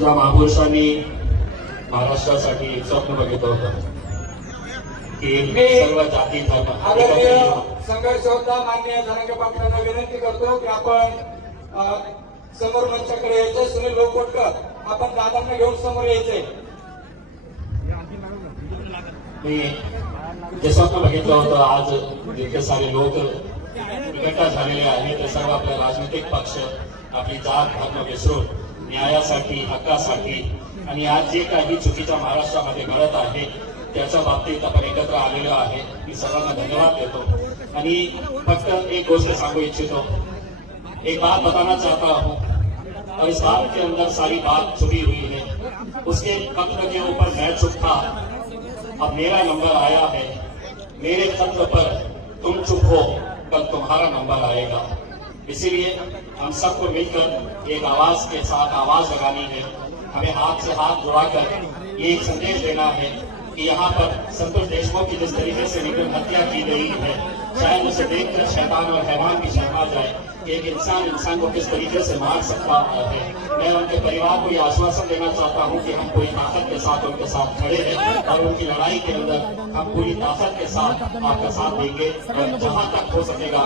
ज्या महापुरुषांनी महाराष्ट्रासाठी एक स्वप्न बघितलं होतं. की सर्व जाती धर्म आदरणीय संघर्ष होता मान्य धनंजय पाटलांना विनंती करतो की आपण समोर मंचाकडे यायचं. सुनील लोकोटकर आपण दादांना घेऊन समोर यायचंय. मी जे स्वप्न बघितलं होतं आज जितके सारे लोक एकत्र झालेले आहेत. ते सर्व आपले राजनैतिक पक्ष आपली जात धर्म विसरून न्यायासाठी, हक्कासाठी आज जे काही चुकीच्या महाराष्ट्रामध्ये घडत आहे, त्याच्या बाबतीत आपण एकत्र आलेलो आहे. मी सर्वांना धन्यवाद देतो. फक्त एक गोष्ट सांगू इच्छितो. एक बात बताना चाहता हूँ. और इस बात के अंदर सारी बात छुपी हुई है. उसके पत्र के ऊपर मैं चुप था. अब मेरा नंबर आया है. मेरे पत्र पर तुम चुप हो, कल तुम्हारा नंबर आएगा। इसीलिए हम सबको मिलकर एक आवाज़ के साथ आवाज़ लगानी है। हमें हाथ से हाथ जुड़ाकर ये संदेश देना है कि यहाँ पर संतोष देशमुख की जिस तरीके से निर्मम हत्या की गई है शायद उसे देखकर शैतान और हैवान की शर्मा जाए एक इंसान इंसान को किस तरीके से मार सकता है। मैं उनके परिवार को ये आश्वासन देना चाहता हूँ कि हम पूरी ताकत के साथ उनके साथ खड़े हैं और उनकी लड़ाई के अंदर हम पूरी ताकत के साथ आपका साथ देंगे और जहाँ तक हो सकेगा